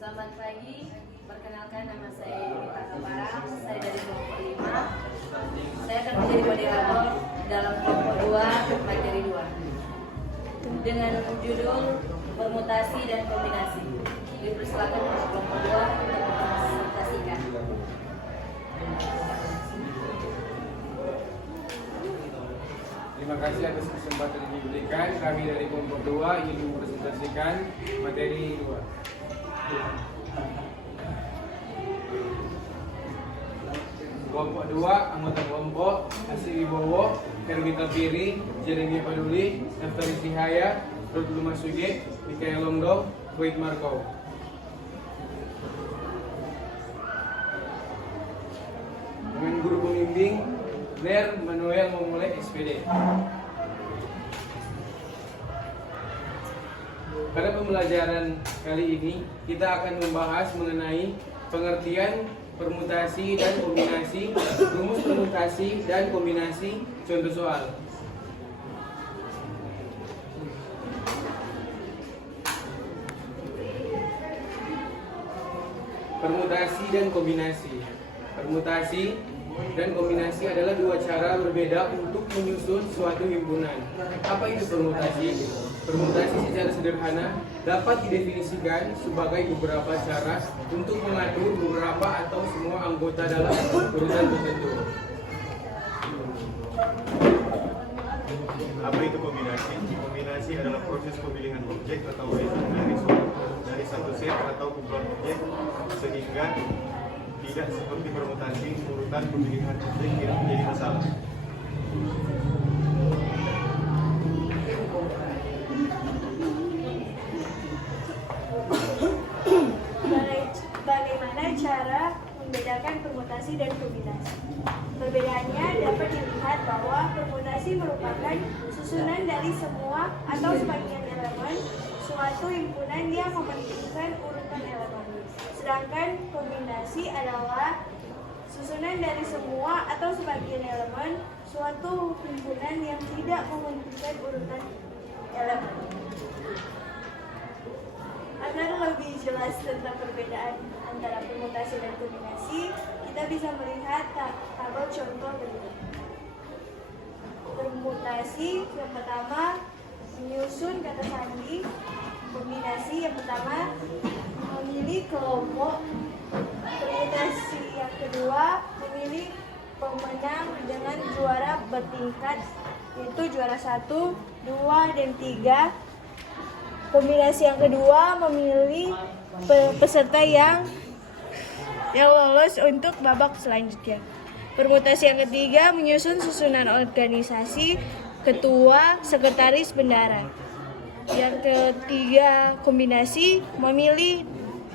Selamat pagi, perkenalkan nama saya Yunita Kaparang, saya dari kelompok 5. Saya akan menjadi moderator dalam kelompok 2, materi 2 dengan judul permutasi dan kombinasi. Dipersilakan untuk kelompok 2 untuk mempresentasikan. Terima kasih atas kesempatan yang diberikan. Kami dari kelompok 2 ingin mempresentasikan materi 2. Kelompok 2, anggota kelompok Asih Wibowo, Herwita Piri, Jeremy Paduli, Naftali Sihaya, Rudlu Masuge, Mikael Longdo, Wade Marco. Dengan guru pembimbing Ner Manuel Memulai SPD. Pada pembelajaran kali ini kita akan membahas mengenai pengertian permutasi dan kombinasi, rumus permutasi dan kombinasi, contoh soal. Permutasi dan kombinasi. Permutasi dan kombinasi adalah dua cara berbeda untuk menyusun suatu himpunan. Apa itu permutasi? Permutasi secara sederhana dapat didefinisikan sebagai beberapa cara untuk mengatur beberapa atau semua anggota dalam urutan tertentu. Apa itu kombinasi? Kombinasi adalah proses pemilihan objek atau dari satu set atau kumpulan objek sehingga tidak seperti permutasi urutan pemilihan objek tidak menjadi masalah. Bagaimana cara membedakan permutasi dan kombinasi? Perbedaannya dapat dilihat bahwa permutasi merupakan susunan dari semua atau sebagian elemen suatu himpunan yang mementingkan urutan elemen. Sedangkan kombinasi adalah susunan dari semua atau sebagian elemen suatu himpunan yang tidak mementingkan urutan elemen. Agar lebih jelas tentang perbedaan antara permutasi dan kombinasi, kita bisa melihat tabel contoh berikut. Permutasi yang pertama menyusun kata sandi. Kombinasi yang pertama memilih kelompok. Permutasi yang kedua memilih pemenang dengan juara bertingkat, yaitu juara 1, 2, dan 3. Kombinasi yang kedua memilih peserta yang lolos untuk babak selanjutnya. Permutasi yang ketiga menyusun susunan organisasi, ketua, sekretaris, bendara. Yang ketiga kombinasi memilih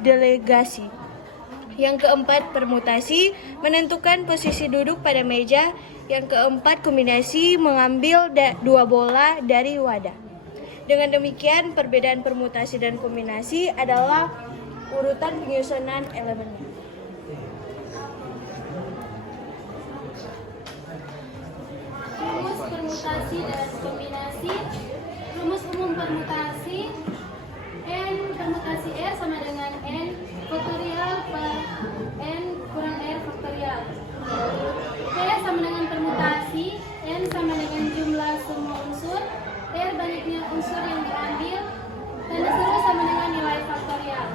delegasi. Yang keempat permutasi menentukan posisi duduk pada meja. Yang keempat kombinasi mengambil 2 bola dari wadah. Dengan demikian, perbedaan permutasi dan kombinasi adalah urutan penyusunan elemennya. Rumus permutasi dan kombinasi. Rumus umum permutasi N permutasi R sama dengan N faktorial per N kurang R faktorial. P sama dengan permutasi, N sama dengan jumlah semua unsur, R banyaknya unsur yang diambil, tanda seru sama dengan nilai faktorial.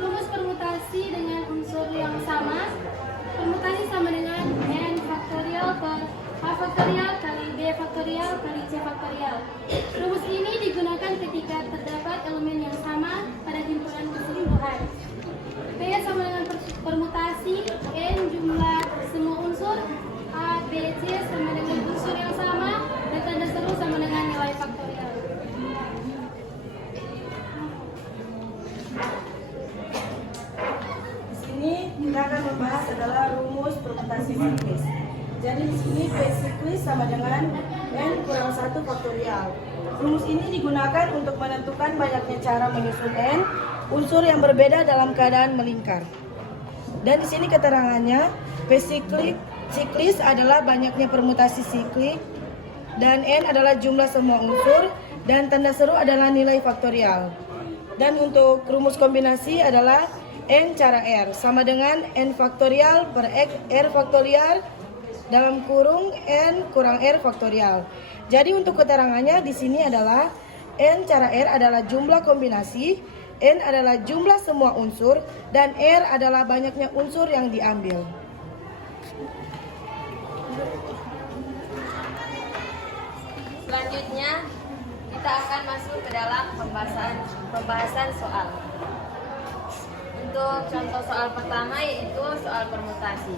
Rumus permutasi dengan unsur yang sama. Permutasi sama dengan N faktorial per A faktorial kali B faktorial kali C faktorial. Rumus ini digunakan ketika terdapat elemen yang sama pada himpunan keseluruhan. P sama dengan permutasi, N jumlah semua unsur, A, B, C sama dengan unsur yang sama, dan tanda seru sama dengan nilai faktorial. Di sini kita akan membahas adalah rumus permutasi siklis. Jadi di sini P siklis sama dengan N kurang 1 faktorial. Rumus ini digunakan untuk menentukan banyaknya cara menyusun N unsur yang berbeda dalam keadaan melingkar. Dan di sini keterangannya, P siklis adalah banyaknya permutasi siklik, dan N adalah jumlah semua unsur, dan tanda seru adalah nilai faktorial. Dan untuk rumus kombinasi adalah N cara R sama dengan N faktorial per X R faktorial dalam kurung N kurang R faktorial. Jadi untuk keterangannya di sini adalah N cara R adalah jumlah kombinasi, N adalah jumlah semua unsur, dan R adalah banyaknya unsur yang diambil. Selanjutnya kita akan masuk ke dalam pembahasan soal. Untuk contoh soal pertama yaitu soal permutasi.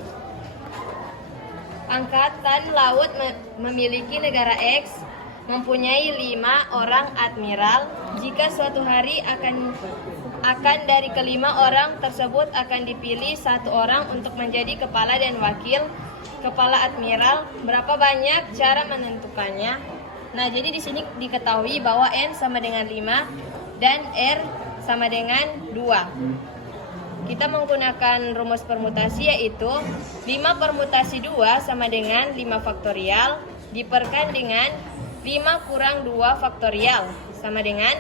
Angkatan laut memiliki negara X mempunyai 5 orang admiral. Jika suatu hari akan dari kelima orang tersebut akan dipilih 1 orang untuk menjadi kepala dan wakil kepala admiral, berapa banyak cara menentukannya? Nah, jadi di sini diketahui bahwa N sama dengan 5 dan R sama dengan 2. Kita menggunakan rumus permutasi yaitu 5 permutasi 2 sama dengan 5 faktorial diperkan dengan 5 kurang 2 faktorial sama dengan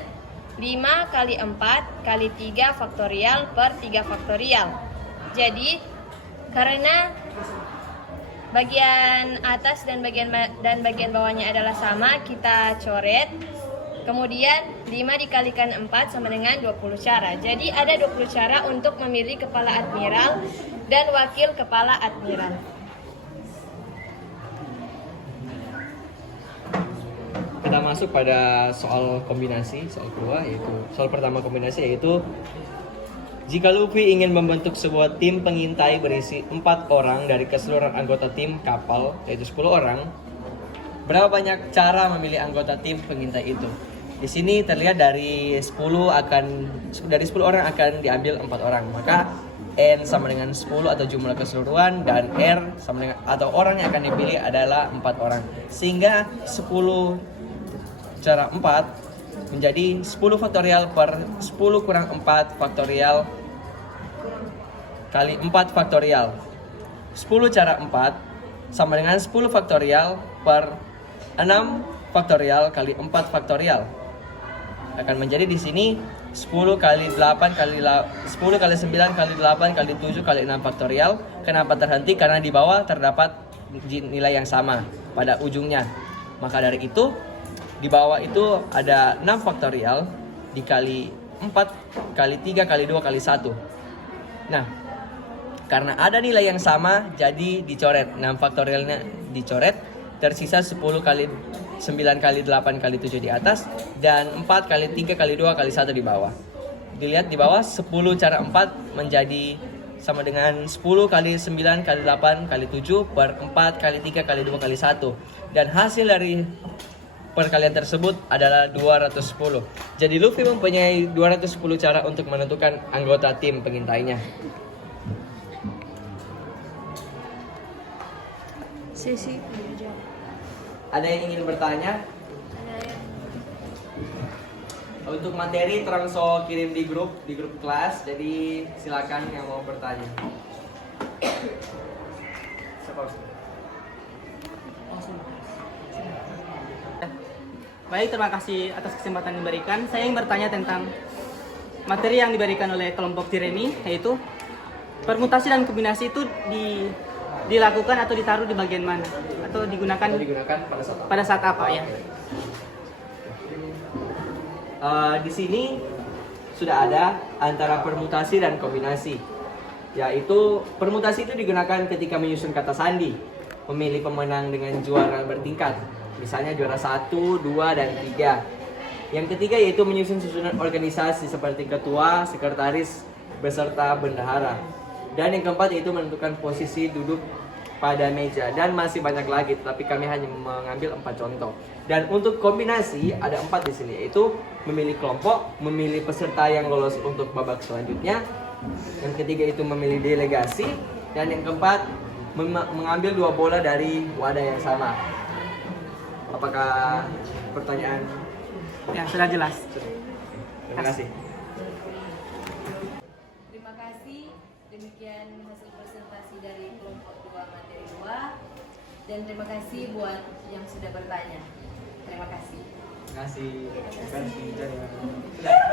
5 kali 4 kali 3 faktorial per 3 faktorial. Jadi karena bagian atas dan bagian bawahnya adalah sama, kita coret. Kemudian 5 dikalikan 4 sama dengan 20 cara. Jadi ada 20 cara untuk memilih kepala admiral dan wakil kepala admiral. Kita masuk pada soal kombinasi, soal kedua, yaitu soal pertama kombinasi, yaitu jika Luffy ingin membentuk sebuah tim pengintai berisi 4 orang dari keseluruhan anggota tim kapal, yaitu 10 orang, berapa banyak cara memilih anggota tim pengintai itu? Di sini terlihat dari 10 orang akan diambil 4 orang. Maka N sama dengan 10 atau jumlah keseluruhan, dan R sama dengan atau orang yang akan dipilih adalah 4 orang. Sehingga 10 cara 4 menjadi 10 faktorial per 10 kurang 4 faktorial kali 4 faktorial. 10 cara 4 sama dengan 10 faktorial per 6 faktorial kali 4 faktorial. Akan menjadi di sini 10 kali 8 kali 10 kali 9 kali 8 kali 7 kali 6 faktorial. Kenapa terhenti? Karena di bawah terdapat nilai yang sama pada ujungnya. Maka dari itu di bawah itu ada 6 faktorial dikali 4 kali 3 kali 2 kali 1. Nah, karena ada nilai yang sama, jadi dicoret. 6 faktorialnya dicoret, tersisa 10 kali 9 kali 8 kali 7 di atas, dan 4 kali 3 kali 2 kali 1 di bawah. Dilihat di bawah, 10 cara 4 menjadi sama dengan 10 kali 9 kali 8 kali 7 per 4 kali 3 kali 2 kali 1. Dan hasil dari perkalian tersebut adalah 210. Jadi Luffy mempunyai 210 cara untuk menentukan anggota tim pengintainya. Sesi pengajar. Ada yang ingin bertanya? Untuk materi Trangso kirim di grup kelas, jadi silakan yang mau bertanya. Baik, terima kasih atas kesempatan yang diberikan. Saya ingin bertanya tentang materi yang diberikan oleh kelompok Tireni, yaitu permutasi dan kombinasi itu dilakukan atau ditaruh di bagian mana? Atau digunakan pada saat apa ya? Di sini sudah ada antara permutasi dan kombinasi. Yaitu permutasi itu digunakan ketika menyusun kata sandi, memilih pemenang dengan juara bertingkat. Misalnya juara 1, 2, dan 3. Yang ketiga yaitu menyusun susunan organisasi seperti ketua, sekretaris, beserta bendahara. Dan yang keempat yaitu menentukan posisi duduk pada meja, dan masih banyak lagi, tapi kami hanya mengambil 4 contoh. Dan untuk kombinasi ada 4 di sini, yaitu memilih kelompok, memilih peserta yang lolos untuk babak selanjutnya. Yang ketiga itu memilih delegasi, dan yang keempat mengambil 2 bola dari wadah yang sama. Apakah pertanyaan? Ya, sudah jelas. Terima kasih. Terima kasih. Demikian hasil presentasi dari kelompok 2 materi 2. Dan terima kasih buat yang sudah bertanya. Terima kasih. Terima kasih. Terima kasih.